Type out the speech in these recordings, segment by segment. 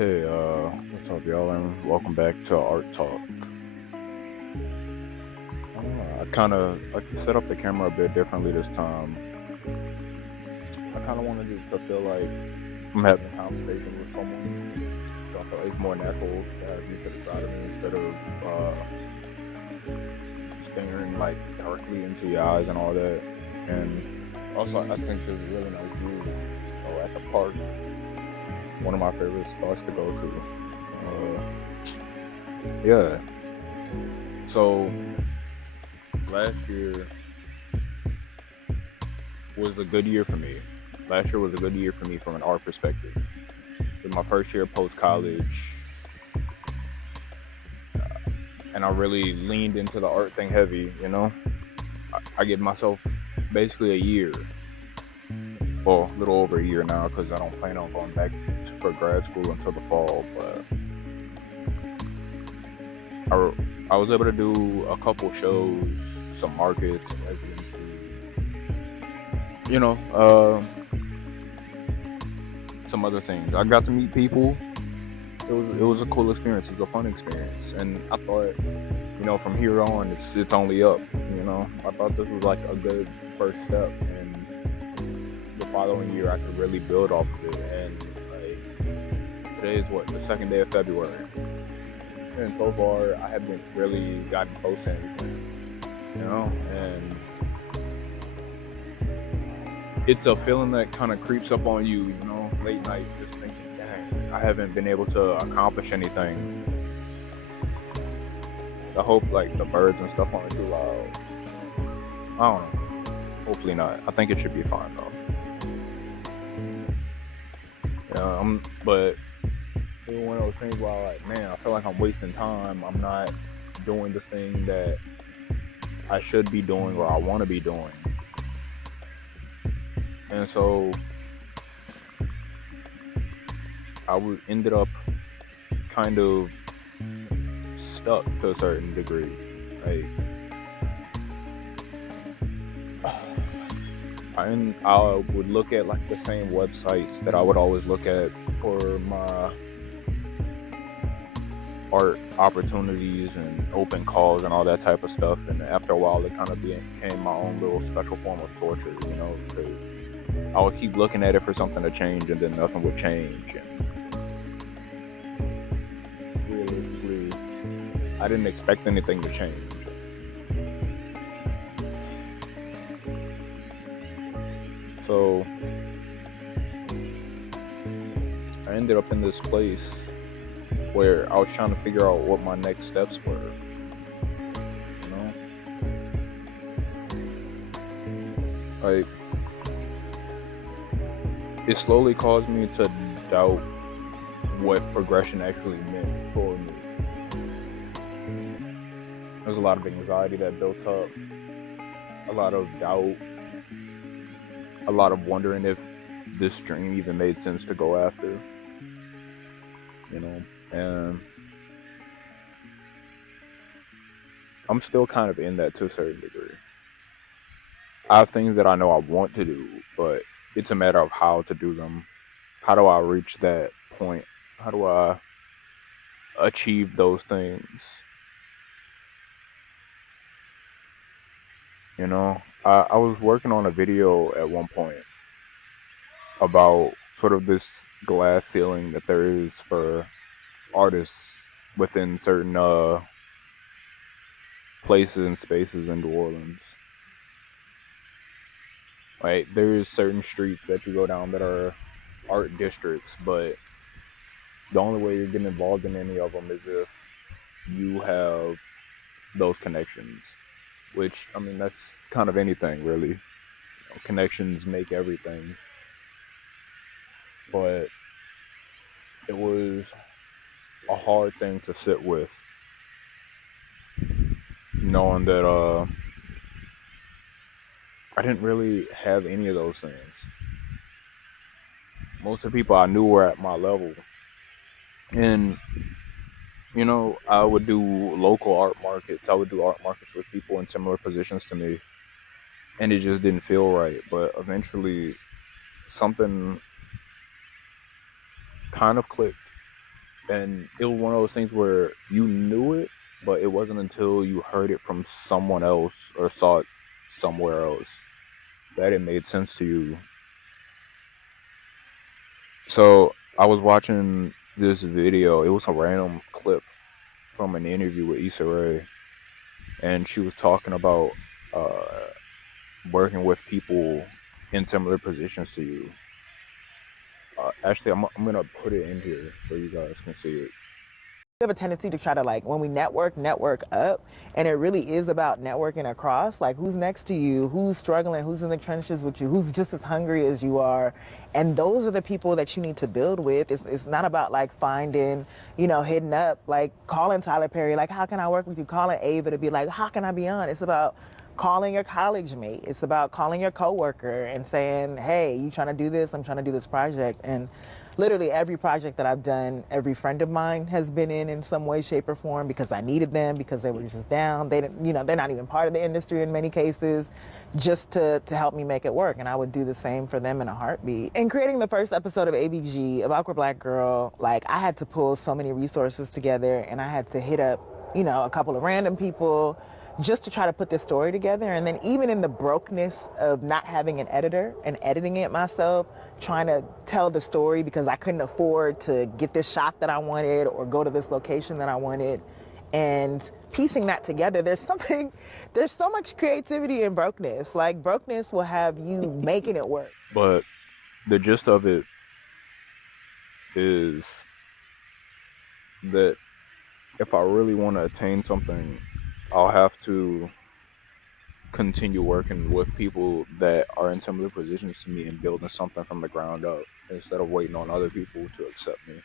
Hey, what's up, y'all, and welcome back to Art Talk. I kind of set up the camera a bit differently this time. I kind of wanted it to feel like I'm having a conversation with someone, so I feel like it's more natural to have you to the side of me instead of staring like directly into your eyes and all that. And also, I think there's a really nice view, at the park. One of my favorite spots to go to. Yeah. So last year was a good year for me. Last year was a good year for me from an art perspective. It was my first year post college, and I really leaned into the art thing heavy. I give myself basically a year, well, a little over a year now, because I don't plan on going back for grad school until the fall. But I was able to do a couple shows, some markets, and residency. Some other things. I got to meet people. It was a cool experience. It was a fun experience, and I thought, from here on, it's only up. I thought this was like a good first step, and the following year I could really build off of it. And like, today is the second day of February, and so far I haven't really gotten close to anything, and it's a feeling that kind of creeps up on you, late night, just thinking, dang, I haven't been able to accomplish anything. I hope like the birds and stuff aren't too loud. I don't know. Hopefully not. I think it should be fine though. But it was one of those things where I'm like, man, I feel like I'm wasting time. I'm not doing the thing that I should be doing or I want to be doing. And so ended up kind of stuck to a certain degree. Like, I would look at like the same websites that I would always look at for my art opportunities and open calls and all that type of stuff. And after a while, it kind of became my own little special form of torture, because I would keep looking at it for something to change, and then nothing would change. And realistically, I didn't expect anything to change. So I ended up in this place where I was trying to figure out what my next steps were. Like, it slowly caused me to doubt what progression actually meant for me. There's a lot of anxiety that built up, a lot of doubt, a lot of wondering if this dream even made sense to go after, and I'm still kind of in that to a certain degree. I have things that I know I want to do, but it's a matter of how to do them. How do I reach that point? How do I achieve those things? I was working on a video at one point about sort of this glass ceiling that there is for artists within certain places and spaces in New Orleans. Right, there's certain streets that you go down that are art districts, but the only way you're getting involved in any of them is if you have those connections, which, I mean, that's kind of anything really. Connections make everything. But it was a hard thing to sit with, knowing that I didn't really have any of those things. Most of the people I knew were at my level, and I would do local art markets. I would do art markets with people in similar positions to me, and it just didn't feel right. But eventually something kind of clicked, And it was one of those things where you knew it, but it wasn't until you heard it from someone else or saw it somewhere else that it made sense to you. So I was watching this video. It was a random clip from an interview with Issa Rae, and she was talking about working with people in similar positions to you. Actually, I'm gonna put it in here so you guys can see it. We have a tendency to try to, like, when we network up, and it really is about networking across, like who's next to you, who's struggling, who's in the trenches with you, who's just as hungry as you are. And those are the people that you need to build with. It's not about like finding, hitting up, like calling Tyler Perry, like, how can I work with you? Calling Ava to be like, how can I be on? It's about calling your college mate. It's about calling your coworker and saying, hey, you trying to do this? I'm trying to do this project. And literally every project that I've done, every friend of mine has been in some way, shape, or form, because I needed them, because they were just down. They didn't, they're not even part of the industry in many cases, just to help me make it work. And I would do the same for them in a heartbeat. In creating the first episode of ABG, of Awkward Black Girl, like, I had to pull so many resources together, and I had to hit up, a couple of random people just to try to put this story together. And then even in the brokenness of not having an editor and editing it myself, trying to tell the story because I couldn't afford to get this shot that I wanted or go to this location that I wanted, and piecing that together, there's so much creativity in brokenness. Like, brokenness will have you making it work. But the gist of it is that if I really want to attain something, I'll have to continue working with people that are in similar positions to me and building something from the ground up instead of waiting on other people to accept me.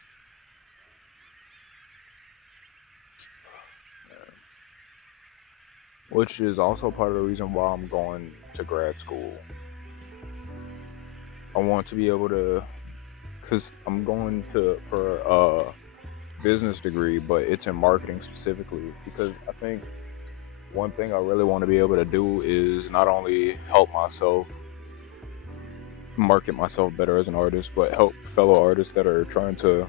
Which is also part of the reason why I'm going to grad school. I want to be able to, because I'm going for a business degree, but it's in marketing specifically, because I think one thing I really want to be able to do is not only help myself market myself better as an artist, but help fellow artists that are trying to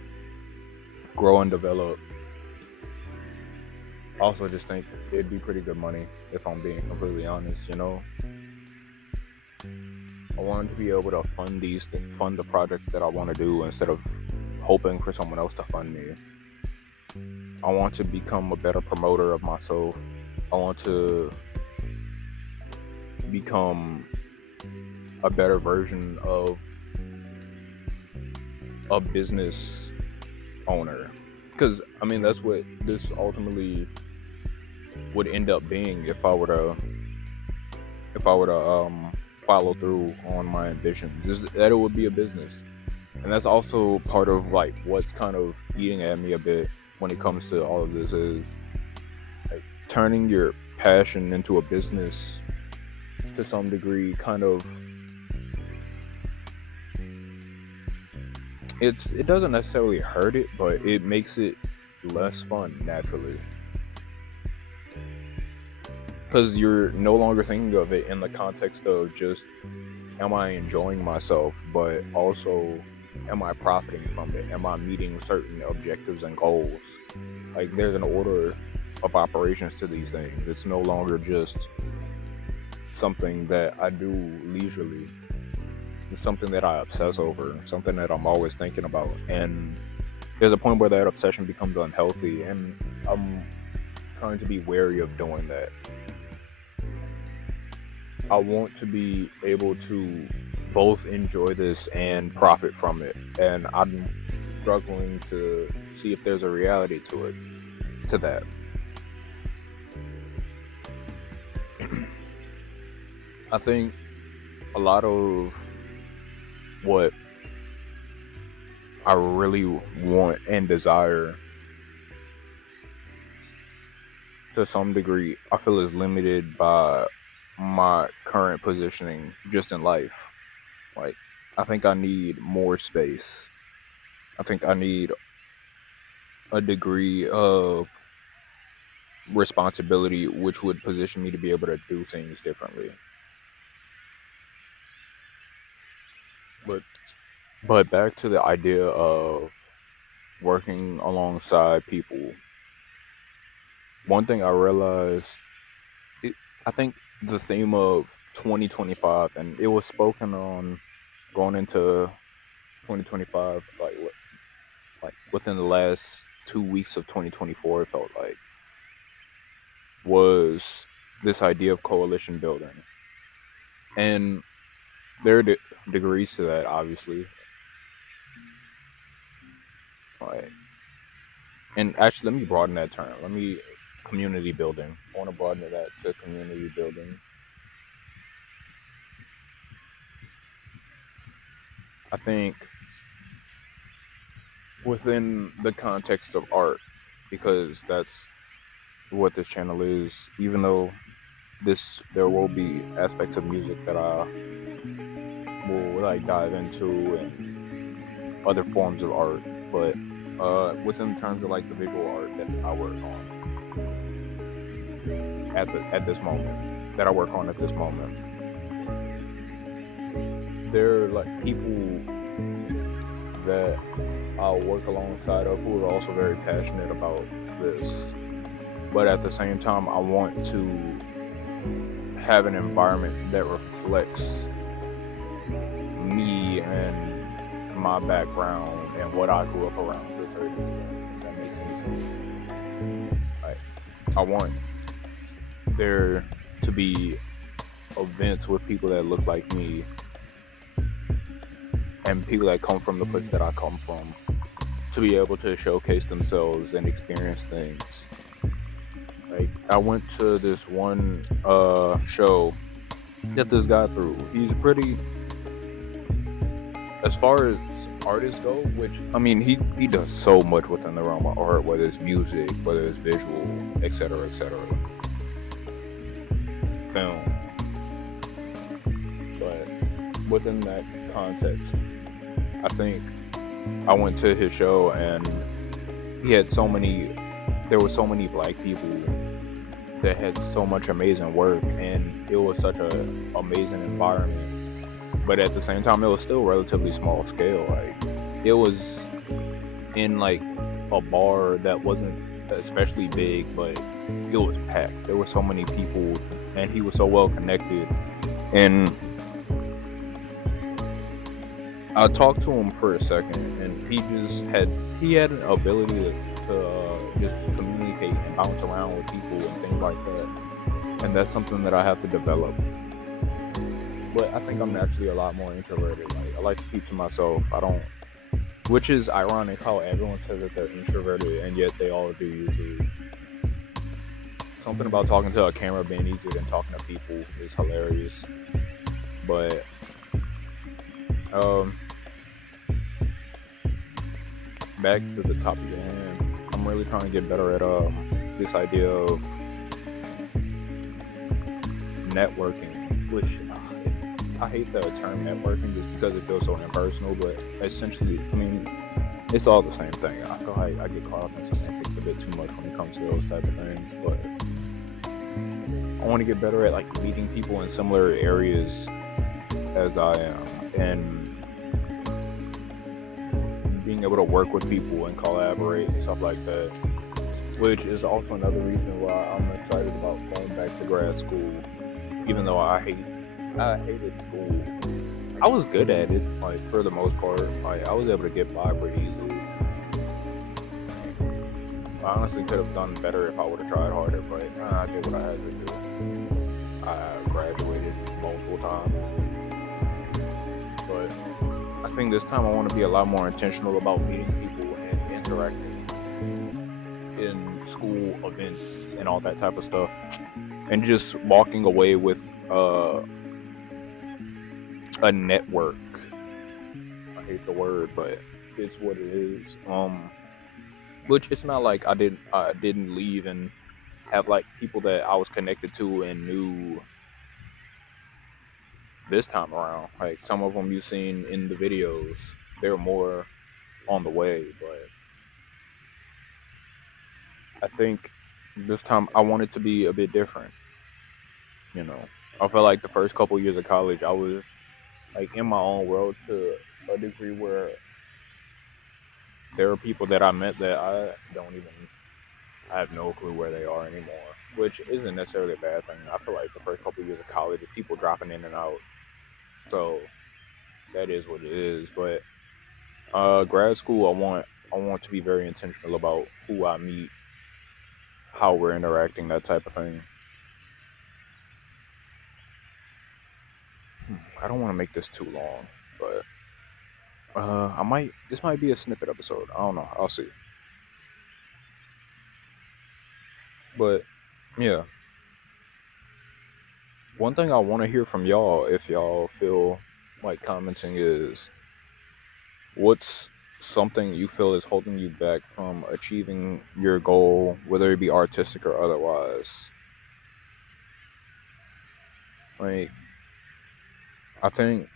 grow and develop. Also, just think it'd be pretty good money, if I'm being completely honest, I want to be able to fund the projects that I want to do instead of hoping for someone else to fund me. I want to become a better promoter of myself. I want to become a better version of a business owner, because that's what this ultimately would end up being if I were to follow through on my ambitions, is that it would be a business. And that's also part of like what's kind of eating at me a bit when it comes to all of this, is like turning your passion into a business to some degree. Kind of, it doesn't necessarily hurt it, but it makes it less fun naturally, because you're no longer thinking of it in the context of just, am I enjoying myself, but also, am I profiting from it? Am I meeting certain objectives and goals? Like, there's an order of operations to these things. It's no longer just something that I do leisurely. It's something that I obsess over, something that I'm always thinking about. And there's a point where that obsession becomes unhealthy, and I'm trying to be wary of doing that. I want to be able to both enjoy this and profit from it, and I'm struggling to see if there's a reality to that. I think a lot of what I really want and desire, to some degree, I feel is limited by my current positioning just in life. Like, I think I need more space. I think I need a degree of responsibility which would position me to be able to do things differently. But back to the idea of working alongside people, one thing I realized, it, I think the theme of 2025, and it was spoken on going into 2025, like within the last 2 weeks of 2024, it felt like, was this idea of coalition building. And there are degrees to that, obviously. Like, and actually, let me broaden that term. Community building. I want to broaden that to community building. I think within the context of art, because that's what this channel is, even though there will be aspects of music that I will like dive into and other forms of art, but within terms of like the visual art that I work on at this moment, there are like people that I'll work alongside of who are also very passionate about this, but at the same time I want to have an environment that reflects me and my background and what I grew up around to a certain extent, if that makes any sense. Like, I want there to be events with people that look like me and people that come from the place that I come from, to be able to showcase themselves and experience things. Like, I went to this one show that this guy threw. He's pretty, as far as artists go, which, I mean, he does so much within the realm of art, whether it's music, whether it's visual, etc., film. But within that context, I think I went to his show and there were so many black people that had so much amazing work, and it was such an amazing environment. But at the same time, it was still relatively small scale. Like, it was in like a bar that wasn't especially big, but it was packed. There were so many people, and he was so well connected. And I talked to him for a second, and he had an ability to just communicate and bounce around with people and things like that. And that's something that I have to develop. But I think I'm naturally a lot more introverted. Like, I like to keep to myself. Which is ironic how everyone says that they're introverted, and yet they all do usually. Something about talking to a camera being easier than talking to people is hilarious. But back to the topic at hand, I'm really trying to get better at this idea of networking, which I hate the term networking just because it feels so impersonal, but essentially, I mean, it's all the same thing. I feel like I get caught up in semantics a bit too much when it comes to those type of things, but I want to get better at like meeting people in similar areas as I am, and being able to work with people and collaborate and stuff like that, which is also another reason why I'm excited about going back to grad school, even though I hated school. I was good at it, like, for the most part. Like, I was able to get by pretty easily. I honestly could have done better if I would have tried harder, but I did what I had to do. I graduated multiple times. But I think this time I want to be a lot more intentional about meeting people and interacting in school events and all that type of stuff. And just walking away with a network. I hate the word, but it's what it is. Which, it's not like I didn't leave and have like people that I was connected to and knew this time around. Like, some of them you've seen in the videos, they're more on the way, but I think this time I want it to be a bit different. You know, I felt like the first couple years of college, I was like in my own world to a degree where there are people that I met that I have no clue where they are anymore, which isn't necessarily a bad thing. I feel like the first couple of years of college is people dropping in and out, so that is what it is. But grad school, I want to be very intentional about who I meet, how we're interacting, that type of thing. I don't want to make this too long, but I might. This might be a snippet episode. I don't know. I'll see. But yeah, one thing I want to hear from y'all, if y'all feel like commenting, is what's something you feel is holding you back from achieving your goal, whether it be artistic or otherwise. Like, I think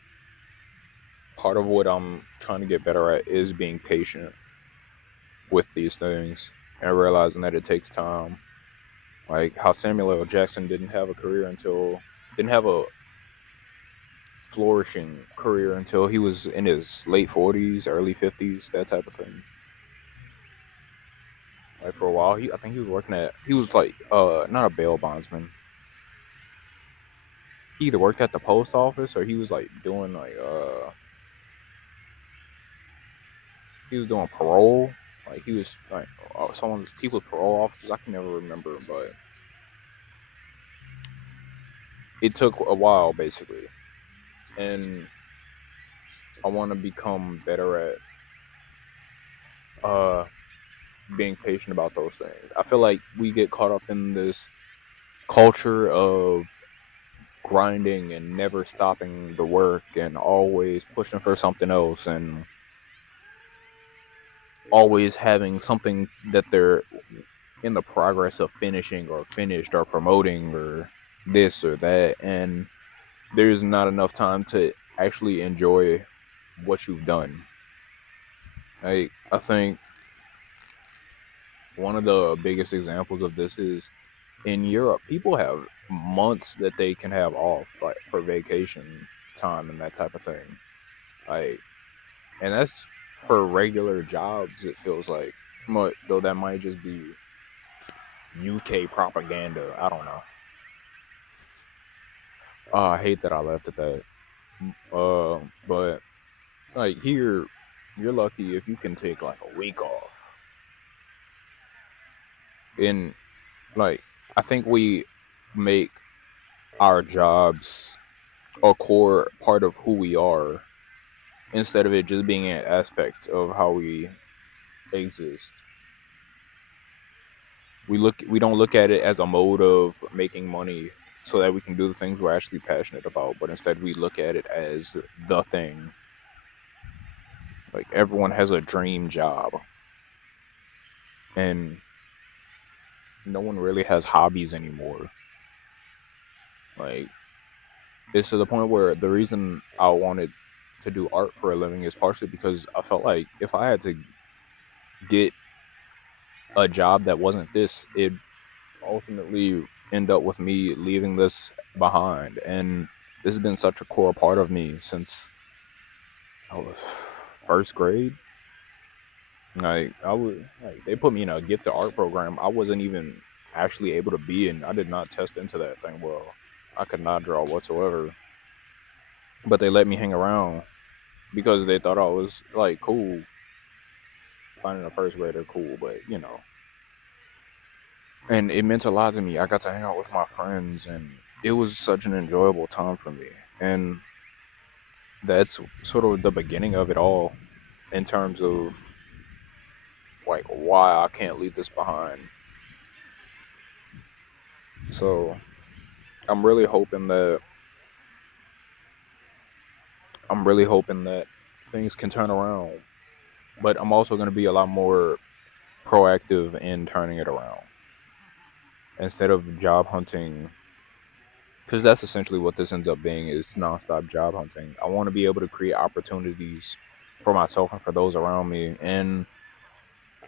part of what I'm trying to get better at is being patient with these things and realizing that it takes time. Like how Samuel L. Jackson didn't have a flourishing career until he was in his late 40s, early 50s, that type of thing. Like for a while, I think he was like not a bail bondsman. He either worked at the post office or he was like doing like he was doing parole. Like he was like people's parole officers. I can never remember, but it took a while basically, and I want to become better at being patient about those things. I feel like we get caught up in this culture of grinding and never stopping the work and always pushing for something else and always having something that they're in the progress of finishing or finished or promoting or this or that, and there's not enough time to actually enjoy what you've done. I think one of the biggest examples of this is in Europe. People have months that they can have off, like for vacation time and that type of thing. Like, and that's for regular jobs. It feels like, though that might just be UK propaganda. I don't know. I hate that I left at that. But like here, you're lucky if you can take like a week off. And like, I think we make our jobs a core part of who we are instead of it just being an aspect of how we exist. We don't look at it as a mode of making money so that we can do the things we're actually passionate about, but instead we look at it as the thing. Like everyone has a dream job, and no one really has hobbies anymore. Like, it's to the point where the reason I wanted to do art for a living is partially because I felt like if I had to get a job that wasn't this, it ultimately end up with me leaving this behind. And this has been such a core part of me since I was first grade. Like they put me in a gifted art program. I wasn't even actually able to be in. I did not test into that thing well. I could not draw whatsoever. But they let me hang around because they thought I was like cool. Finding a first grader cool, but and it meant a lot to me. I got to hang out with my friends, and it was such an enjoyable time for me. And that's sort of the beginning of it all in terms of like why I can't leave this behind. So I'm really hoping that things can turn around, but I'm also going to be a lot more proactive in turning it around instead of job hunting, because that's essentially what this ends up being, is nonstop job hunting. I want to be able to create opportunities for myself and for those around me, and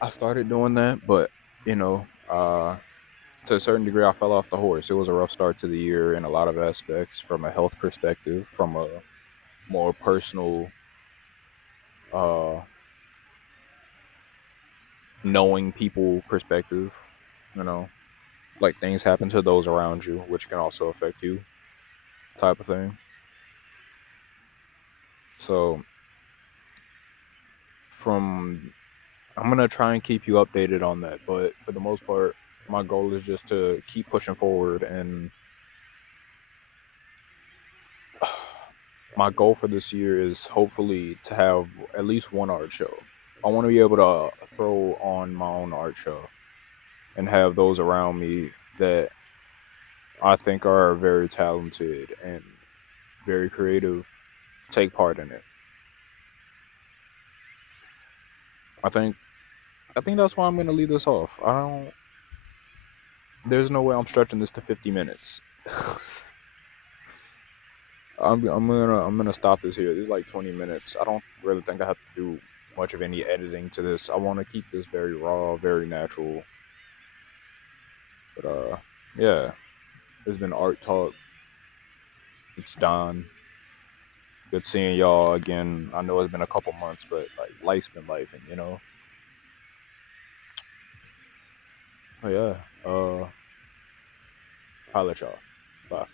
I started doing that, but you know, to a certain degree, I fell off the horse. It was a rough start to the year in a lot of aspects, from a health perspective, from a more personal uh, knowing people perspective, you know, like things happen to those around you, which can also affect you, type of thing. So from I'm gonna try and keep you updated on that, but for the most part, my goal is just to keep pushing forward. And my goal for this year is hopefully to have at least one art show. I want to be able to throw on my own art show and have those around me that I think are very talented and very creative take part in it. I think I think that's why I'm gonna leave this off. I don't. There's no way I'm stretching this to 50 minutes. I'm gonna stop this here. This is like 20 minutes. I don't really think I have to do much of any editing to this. I want to keep this very raw, very natural. But yeah, it's been Art Talk. It's Don. Good seeing y'all again. I know it's been a couple months, but like life's been life, and oh yeah. Holla at y'all. Bye.